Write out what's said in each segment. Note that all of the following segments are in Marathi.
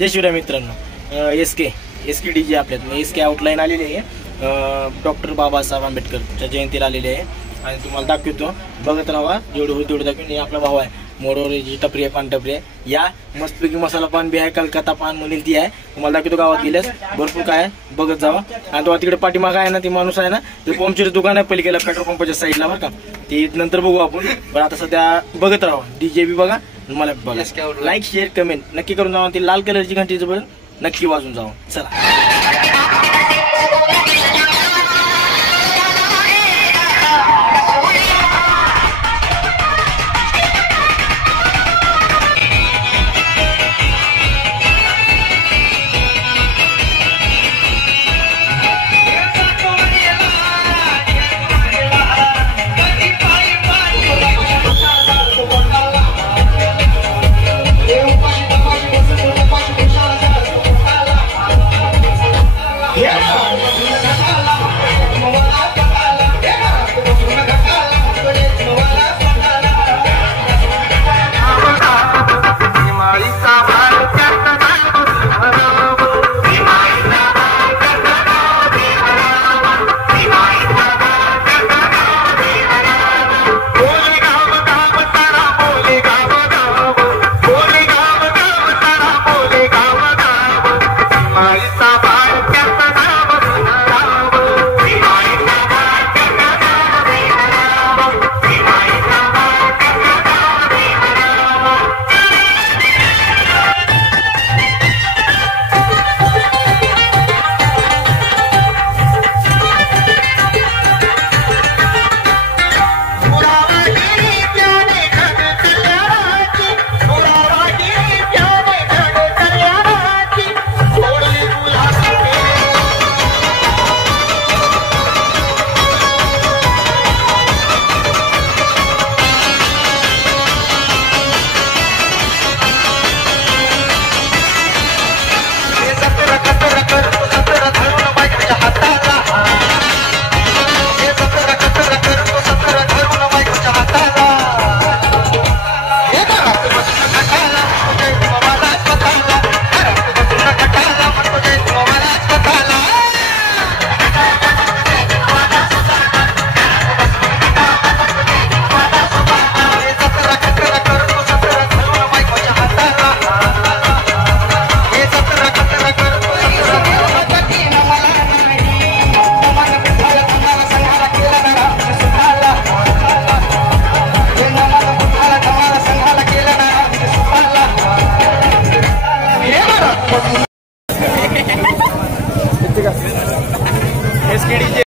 जय शिवराय मित्रांनो, एस के डी जे आपल्यात एस के आउटलाईन आलेली आहे, डॉक्टर बाबासाहेब आंबेडकरच्या जयंतीला आलेली आहे आणि तुम्हाला दाखवतो. बघत राहा, जेवढं होईल तेवढं दाखवून. हे आपला भाऊ आहे, मोडोरीची टपरी आहे, पान टपरी आहे. या मस्तपैकी मसाला पान बी आहे, कलकत्ता पान म्हणेल ती आहे. तुम्हाला दाखवतो, गावात गेल्यास भरपूर काय बघत जावा. आणि तो तिकडे पाठीमागा आहे ना, ते माणूस आहे ना, ते पंपचे दुकान आहे पलीकडे पेट्रोल पंपाच्या साईडला, बरं का. ते नंतर बघू आपण, पण आता सध्या बघत राहा. डीजे बी बघा, मला बघा. लाईक शेअर कमेंट नक्की करून जावा. ती लाल कलरची घंटीचं बटन नक्की वाजून जावा. चला. SKDJ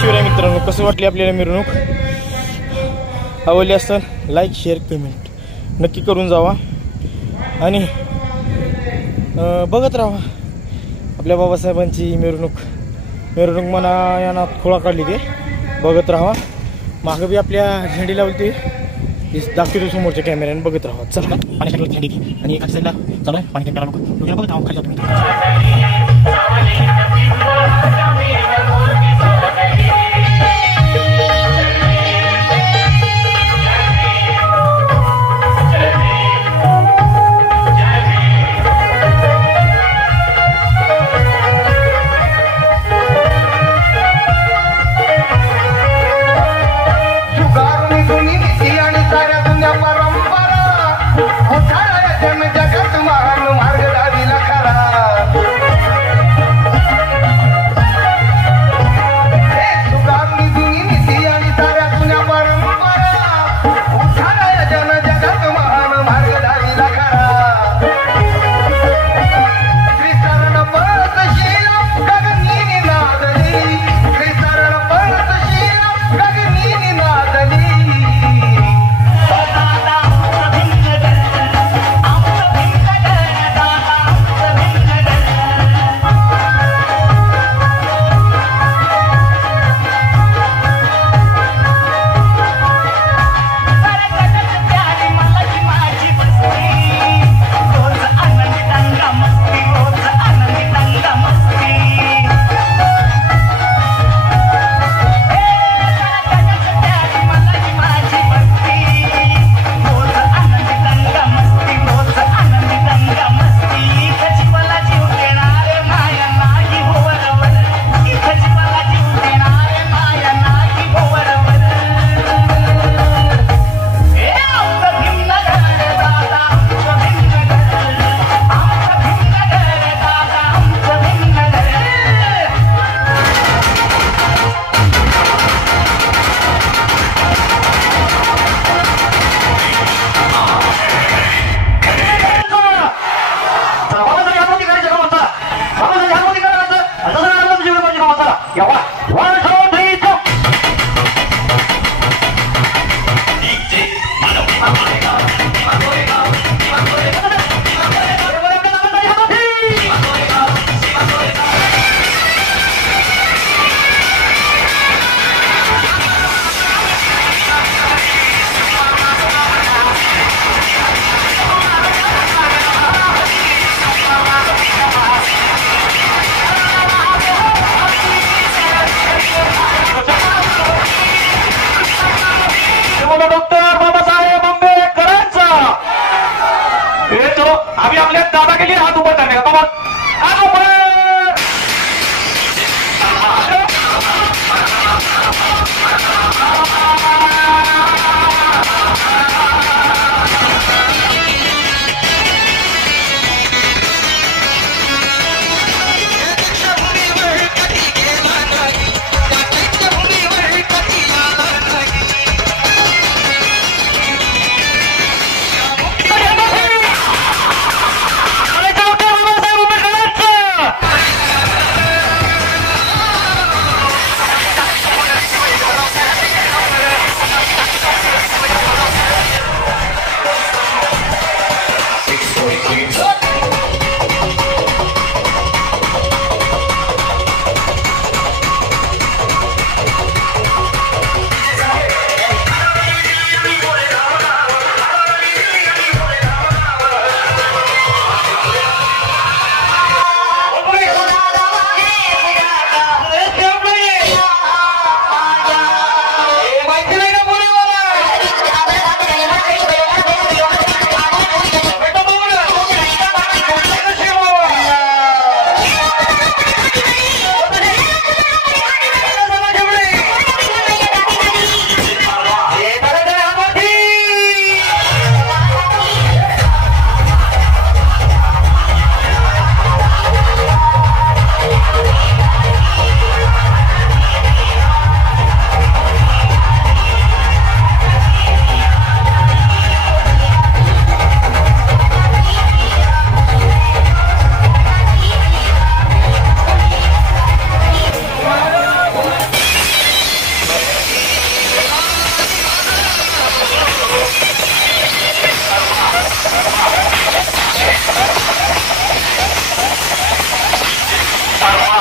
शिवराय मित्रांनो, कसं वाटली आपल्याला मिरवणूक? आवडली असेल लाईक शेअर कमेंट नक्की करून जावा आणि बघत राहा आपल्या बाबासाहेबांची मिरवणूक मना यांना खोळा काढली ते बघत राहा. मागं बी आपल्या झेंडी लावली ते दाखवतो समोरच्या कॅमेऱ्याने. बघत राहा. चला पाणी झेंडी आणि एका साईडला चालू आहे पाणी कॅमेरा लोक बघत राहा खाली आम्ही आपल्या दादागिरी हात उभं करणे का बाबा हात उभं Oh,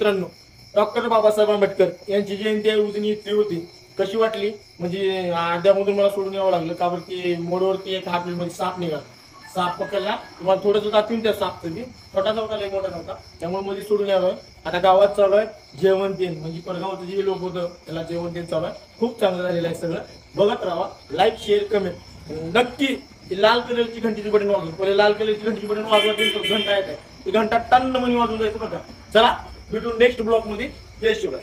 मित्रांनो, डॉक्टर बाबासाहेब आंबेडकर यांची जयंती उजनी इथली होती. कशी वाटली म्हणजे अर्ध्यामधून मला सोडून यावं लागलं का बरं की मोडवरती एक हॉटेलमध्ये साप निघाला. साप पकडला, तुम्हाला थोडंसं दाखवून त्या सापचं बी छोटासा होता, लय मोठा नव्हता, त्यामुळे मध्ये सोडून यावं. आता गावात चालू आहे जेवण तेन, म्हणजे परगावचं जे लोक होतं त्याला जेवण तेन चालू आहे. खूप चांगलं झालेलं आहे सगळं. बघत राहा, लाईक शेअर कमेंट नक्की. लाल कलरची घंटीची बटन वाजवून, पहिले लाल कलरची घंटीची बटन वाजवत घंटा येत आहे, ती घंटा टन्न म्हणे वाजून जायचं बघा. चला भेटून नेक्स्ट ब्लॉग मध्ये. जय शिवराय.